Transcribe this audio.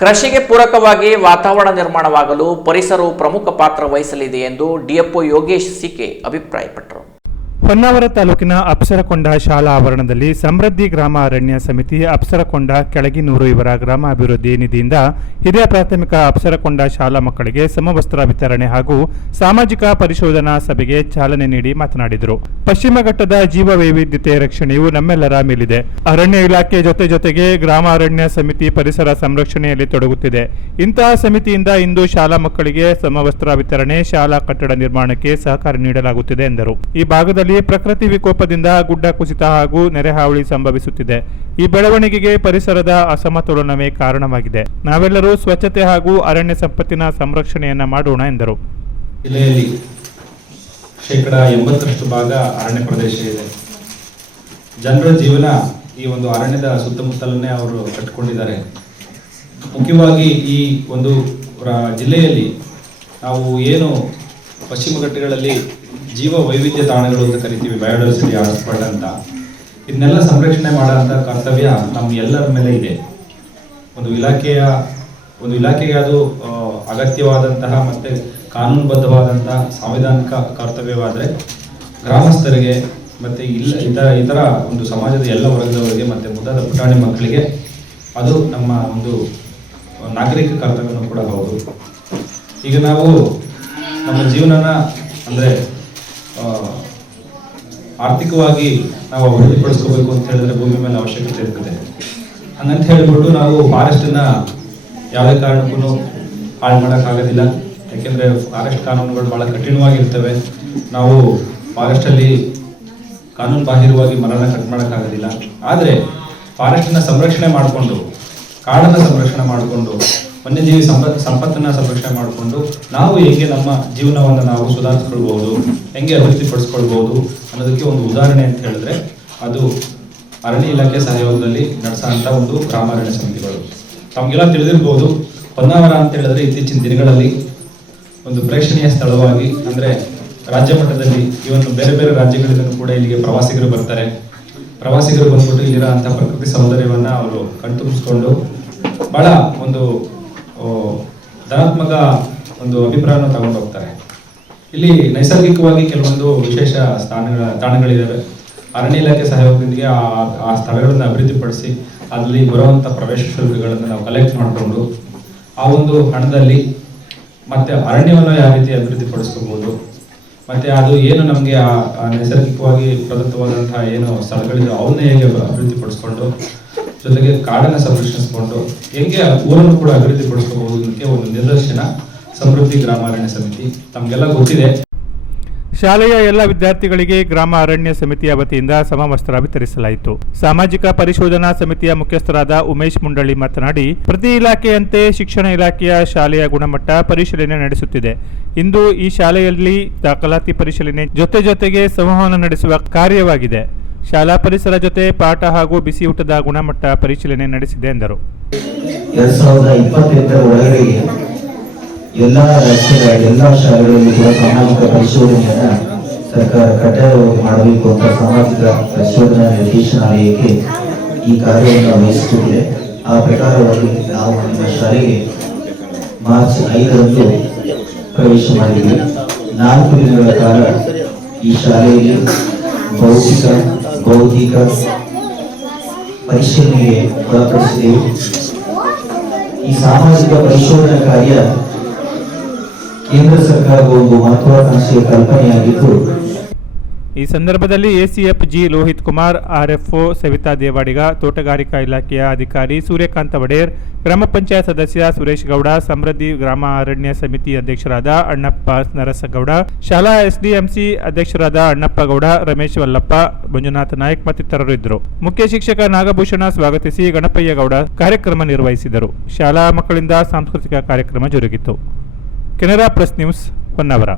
ಕೃಷಿಗೆ ಪೂರಕವಾಗಿ ವಾತಾವರಣ ನಿರ್ಮಾಣವಾಗಲು ಪರಿಸರವು ಪ್ರಮುಖ ಪಾತ್ರ ವಹಿಸಲಿದೆ ಎಂದು ಡಿಎಫ್ಒ ಯೋಗೇಶ್ ಸಿಕೆ ಅಭಿಪ್ರಾಯಪಟ್ಟರು. ಹೊನ್ನಾವರ ತಾಲೂಕಿನ ಅಪ್ಸರಕೊಂಡ ಶಾಲಾ ಆವರಣದಲ್ಲಿ ಸಮೃದ್ಧಿ ಗ್ರಾಮ ಅರಣ್ಯ ಸಮಿತಿ, ಅಪ್ಸರಕೊಂಡ, ಕೆಳಗಿನೂರು ಇವರ ಗ್ರಾಮಾಭಿವೃದ್ಧಿ ನಿಧಿಯಿಂದ ಹಿರಿಯ ಪ್ರಾಥಮಿಕ ಅಪ್ಸರಕೊಂಡ ಶಾಲಾ ಮಕ್ಕಳಿಗೆ ಸಮವಸ್ತ್ರ ವಿತರಣೆ ಹಾಗೂ ಸಾಮಾಜಿಕ ಪರಿಶೋಧನಾ ಸಭೆಗೆ ಚಾಲನೆ ನೀಡಿ ಮಾತನಾಡಿದರು. ಪಶ್ಚಿಮ ಘಟ್ಟದ ಜೀವ ವೈವಿಧ್ಯತೆ ರಕ್ಷಣೆಯು ನಮ್ಮೆಲ್ಲರ ಮೇಲಿದೆ. ಅರಣ್ಯ ಇಲಾಖೆ ಜೊತೆಗೆ ಗ್ರಾಮ ಅರಣ್ಯ ಸಮಿತಿ ಪರಿಸರ ಸಂರಕ್ಷಣೆಯಲ್ಲಿ ತೊಡಗುತ್ತಿದೆ. ಇಂತಹ ಸಮಿತಿಯಿಂದ ಇಂದು ಶಾಲಾ ಮಕ್ಕಳಿಗೆ ಸಮವಸ್ತ್ರ ವಿತರಣೆ, ಶಾಲಾ ಕಟ್ಟಡ ನಿರ್ಮಾಣಕ್ಕೆ ಸಹಕಾರ ನೀಡಲಾಗುತ್ತಿದೆ ಎಂದರು. ಈ ಭಾಗದಲ್ಲಿ ಪ್ರಕೃತಿ ವಿಕೋಪದಿಂದ ಗುಡ್ಡ ಕುಸಿತ ಹಾಗೂ ನೆರೆಹಾವಳಿ ಸಂಭವಿಸುತ್ತಿದೆ. ಈ ಬೆಳವಣಿಗೆಗೆ ಪರಿಸರದ ಅಸಮತೋಲನವೇ ಕಾರಣವಾಗಿದೆ. ನಾವೆಲ್ಲರೂ ಸ್ವಚ್ಛತೆ ಹಾಗೂ ಅರಣ್ಯ ಸಂಪತ್ತಿನ ಸಂರಕ್ಷಣೆಯನ್ನ ಮಾಡೋಣ ಎಂದರು. ಜಿಲ್ಲೆಯಲ್ಲಿ ಶೇಕಡಾ 80% ಭಾಗ ಅರಣ್ಯ ಪ್ರದೇಶ ಇದೆ. ಜನರ ಜೀವನ ಈ ಒಂದು ಅರಣ್ಯದ ಸುತ್ತಮುತ್ತಲನ್ನೇ ಅವರು ಕಟ್ಟಿಕೊಂಡಿದ್ದಾರೆ. ಮುಖ್ಯವಾಗಿ ಈ ಒಂದು ಜಿಲ್ಲೆಯಲ್ಲಿ ನಾವು ಏನು ಪಶ್ಚಿಮ ಘಟ್ಟಗಳಲ್ಲಿ ಜೀವ ವೈವಿಧ್ಯ ತಾಣಗಳು ಅಂತ ಕರಿತೀವಿ, ಬಯೋಡೈವರ್ಸಿಟಿ ಹಾಟ್ಸ್ಪಾಟ್ ಅಂತ, ಇದನ್ನೆಲ್ಲ ಸಂರಕ್ಷಣೆ ಮಾಡೋಂಥ ಕರ್ತವ್ಯ ನಮ್ಮ ಎಲ್ಲರ ಮೇಲೆ ಇದೆ. ಒಂದು ಇಲಾಖೆಗೆ ಅದು ಅಗತ್ಯವಾದಂತಹ ಮತ್ತು ಕಾನೂನುಬದ್ಧವಾದಂತಹ ಸಾಂವಿಧಾನಿಕ ಕರ್ತವ್ಯವಾದರೆ, ಗ್ರಾಮಸ್ಥರಿಗೆ ಮತ್ತು ಇತರ ಒಂದು ಸಮಾಜದ ಎಲ್ಲ ವರ್ಗದವರಿಗೆ ಮತ್ತು ಮುದ್ದಾದ ಪುಟಾಣಿ ಮಕ್ಕಳಿಗೆ ಅದು ನಮ್ಮ ಒಂದು ನಾಗರಿಕ ಕರ್ತವ್ಯನೂ ಕೂಡ ಹೌದು. ಈಗ ನಾವು ನಮ್ಮ ಜೀವನನ ಅಂದರೆ ಆರ್ಥಿಕವಾಗಿ ನಾವು ಅಭಿವೃದ್ಧಿಪಡಿಸ್ಕೋಬೇಕು ಅಂತ ಹೇಳಿದ್ರೆ ಭೂಮಿ ಮೇಲೆ ಅವಶ್ಯಕತೆ ಇರ್ತದೆ. ಹಂಗಂತ ಹೇಳಿಬಿಟ್ಟು ನಾವು ಫಾರೆಸ್ಟನ್ನು ಯಾವುದೇ ಕಾರಣಕ್ಕೂ ಹಾಳು ಮಾಡೋಕ್ಕಾಗೋದಿಲ್ಲ. ಯಾಕೆಂದರೆ ಫಾರೆಸ್ಟ್ ಕಾನೂನುಗಳು ಭಾಳ ಕಠಿಣವಾಗಿರ್ತವೆ. ನಾವು ಫಾರೆಸ್ಟಲ್ಲಿ ಕಾನೂನು ಬಾಹಿರವಾಗಿ ಮರನ ಕಟ್ ಮಾಡೋಕ್ಕಾಗೋದಿಲ್ಲ. ಆದರೆ ಫಾರೆಸ್ಟನ್ನು ಸಂರಕ್ಷಣೆ ಮಾಡಿಕೊಂಡು, ಕಾಡನ್ನು ಸಂರಕ್ಷಣೆ ಮಾಡಿಕೊಂಡು, ವನ್ಯಜೀವಿ ಸಂಪತ್ತನ್ನು ಸಂರಕ್ಷಣೆ ಮಾಡಿಕೊಂಡು ನಾವು ಹೇಗೆ ನಮ್ಮ ಜೀವನವನ್ನು ನಾವು ಸುಧಾರಿಸ್ಕೊಳ್ಬೋದು, ಹೆಂಗೆ ಅಭಿವೃದ್ಧಿಪಡಿಸ್ಕೊಳ್ಬೋದು ಅನ್ನೋದಕ್ಕೆ ಒಂದು ಉದಾಹರಣೆ ಅಂತ ಹೇಳಿದ್ರೆ ಅದು ಅರಣ್ಯ ಇಲಾಖೆ ಸಹಯೋಗದಲ್ಲಿ ನಡೆಸೋಂಥ ಒಂದು ಗ್ರಾಮ ಅರಣ್ಯ ಸಮಿತಿಗಳು. ತಮಗೆಲ್ಲ ತಿಳಿದಿರ್ಬೋದು, ಹೊನ್ನಾವರ ಅಂತ ಹೇಳಿದ್ರೆ ಇತ್ತೀಚಿನ ದಿನಗಳಲ್ಲಿ ಒಂದು ಪ್ರೇಕ್ಷಣೀಯ ಸ್ಥಳವಾಗಿ, ಅಂದರೆ ರಾಜ್ಯ ಮಟ್ಟದಲ್ಲಿ ಇವತ್ತು ಬೇರೆ ಬೇರೆ ರಾಜ್ಯಗಳಿಂದ ಕೂಡ ಇಲ್ಲಿಗೆ ಪ್ರವಾಸಿಗರು ಬರ್ತಾರೆ. ಪ್ರವಾಸಿಗರು ಬಂದ್ಬಿಟ್ಟು ಇಲ್ಲಿರೋ ಅಂಥ ಪ್ರಕೃತಿ ಸೌಂದರ್ಯವನ್ನು ಅವರು ಕಣ್ತುಂಬಿಸ್ಕೊಂಡು ಭಾಳ ಒಂದು ಧನಾತ್ಮಕ ಒಂದು ಅಭಿಪ್ರಾಯವನ್ನು ತಗೊಂಡು ಹೋಗ್ತಾರೆ. ಇಲ್ಲಿ ನೈಸರ್ಗಿಕವಾಗಿ ಕೆಲವೊಂದು ವಿಶೇಷ ತಾಣಗಳಿದ್ದಾವೆ. ಅರಣ್ಯ ಇಲಾಖೆ ಸಹಯೋಗದೊಂದಿಗೆ ಆ ಸ್ಥಳಗಳನ್ನು ಅಭಿವೃದ್ಧಿಪಡಿಸಿ ಅಲ್ಲಿ ಬರುವಂಥ ಪ್ರವೇಶ ಶುಲ್ಕಗಳನ್ನು ನಾವು ಕಲೆಕ್ಟ್ ಮಾಡಿಕೊಂಡು ಆ ಒಂದು ಹಣದಲ್ಲಿ ಮತ್ತೆ ಅರಣ್ಯವನ್ನು ಯಾವ ರೀತಿ ಅಭಿವೃದ್ಧಿಪಡಿಸ್ಕೋಬೋದು, ಮತ್ತು ಅದು ಏನು ನಮಗೆ ಆ ನೈಸರ್ಗಿಕವಾಗಿ ಪ್ರದತ್ತವಾದಂತಹ ಏನು ಸ್ಥಳಗಳಿದೆ ಅವನ್ನ ಹೇಗೆ ಅಭಿವೃದ್ಧಿಪಡಿಸ್ಕೊಂಡು, ಜೊತೆಗೆ ಕಾಡನ್ನು ಸಂರಕ್ಷಿಸಿಕೊಂಡು ಹೇಗೆ ಊರನ್ನು ಕೂಡ ಅಭಿವೃದ್ಧಿಪಡಿಸಬಹುದು ಅನ್ನೋಕ್ಕೆ ಒಂದು ನಿದರ್ಶನ ಸಮೃದ್ಧಿ ಗ್ರಾಮ ಅರಣ್ಯ ಸಮಿತಿ. ತಮಗೆಲ್ಲ ಗೊತ್ತಿದೆ. ಶಾಲೆಯ ಎಲ್ಲ ವಿದ್ಯಾರ್ಥಿಗಳಿಗೆ ಗ್ರಾಮ ಅರಣ್ಯ ಸಮಿತಿಯ ವತಿಯಿಂದ ಸಮವಸ್ತ್ರ ವಿತರಿಸಲಾಯಿತು. ಸಾಮಾಜಿಕ ಪರಿಶೋಧನಾ ಸಮಿತಿಯ ಮುಖ್ಯಸ್ಥರಾದ ಉಮೇಶ್ ಮುಂಡಳ್ಳಿ ಮಾತನಾಡಿ, ಪ್ರತಿ ಇಲಾಖೆಯಂತೆ ಶಿಕ್ಷಣ ಇಲಾಖೆಯ ಶಾಲೆಯ ಗುಣಮಟ್ಟ ಪರಿಶೀಲನೆ ನಡೆಸುತ್ತಿದೆ. ಇಂದು ಈ ಶಾಲೆಯಲ್ಲಿ ದಾಖಲಾತಿ ಪರಿಶೀಲನೆ ಜೊತೆಗೆ ಸಂವಹನ ನಡೆಸುವ ಕಾರ್ಯವಾಗಿದೆ. ಶಾಲಾ ಪರಿಸರ ಜೊತೆ ಪಾಠ ಹಾಗೂ ಬಿಸಿ ಊಟದ ಗುಣಮಟ್ಟ ಪರಿಶೀಲನೆ ನಡೆಸಿದೆ ಎಂದರು. 2028 ಒಳಗೆ ಎಲ್ಲ ರಾಜ್ಯಗಳ ಎಲ್ಲ ಶಾಲೆಗಳಲ್ಲಿ ಕೂಡ ಸಾಮಾಜಿಕ ಪರಿಶೋಧನೆಯನ್ನ ಸರ್ಕಾರ ಕಡ್ಡಾಯವಾಗಿ ಮಾಡಬೇಕು ಅಂತ ಸಾಮಾಜಿಕ ಪರಿಶೋಧನಾ ನಿರ್ದೇಶನಾಲಯಕ್ಕೆ ಈ ಕಾರ್ಯವನ್ನು ವಹಿಸುತ್ತಿದೆ. ಆ ಪ್ರಕಾರವಾಗಿ ನಾವು ನಮ್ಮ ಶಾಲೆಗೆ ಮಾರ್ಚ್ 5ರಂದು ಪ್ರವೇಶ ಮಾಡಿದ್ವಿ. 4 ದಿನಗಳ ಕಾಲ ಈ ಶಾಲೆಯಲ್ಲಿ ಭೌತಿಕ ಪರಿಶೀಲನೆಗೆ ಒಳಪಡಿಸಿದೆವು. ಈ ಸಾಮಾಜಿಕ ಪರಿಶೋಧನಾ ಕಾರ್ಯ ಕೇಂದ್ರ ಸರ್ಕಾರದ ಒಂದು ಮಹತ್ವಾಕಾಂಕ್ಷೆಯ ಕಲ್ಪನೆಯಾಗಿದ್ದು. ಈ ಸಂದರ್ಭದಲ್ಲಿ ACF G Lohith Kumar, RFO Savitha Devadiga, ತೋಟಗಾರಿಕಾ ಇಲಾಖೆಯ ಅಧಿಕಾರಿ ಸೂರ್ಯಕಾಂತ ವಡೇರ್, ಗ್ರಾಮ ಪಂಚಾಯತ್ ಸದಸ್ಯ ಸುರೇಶ್ ಗೌಡ, ಸಮೃದ್ಧಿ ಗ್ರಾಮ ಅರಣ್ಯ ಸಮಿತಿ ಅಧ್ಯಕ್ಷರಾದ ಅಣ್ಣಪ್ಪ ನರಸಗೌಡ, ಶಾಲಾ ಎಸ್ಡಿಎಂಸಿ ಅಧ್ಯಕ್ಷರಾದ ಅಣ್ಣಪ್ಪ ಗೌಡ, ರಮೇಶ್ ವಲ್ಲಪ್ಪ, ಮಂಜುನಾಥ ನಾಯಕ್ ಮತ್ತಿತರರು ಇದ್ದರು. ಮುಖ್ಯ ಶಿಕ್ಷಕ ನಾಗಭೂಷಣ ಸ್ವಾಗತಿಸಿ ಗಣಪಯ್ಯ ಗೌಡ ಕಾರ್ಯಕ್ರಮ ನಿರ್ವಹಿಸಿದರು. ಶಾಲಾ ಮಕ್ಕಳಿಂದ ಸಾಂಸ್ಕೃತಿಕ ಕಾರ್ಯಕ್ರಮ ಜರುಗಿತು. Canara press news, Honnavar.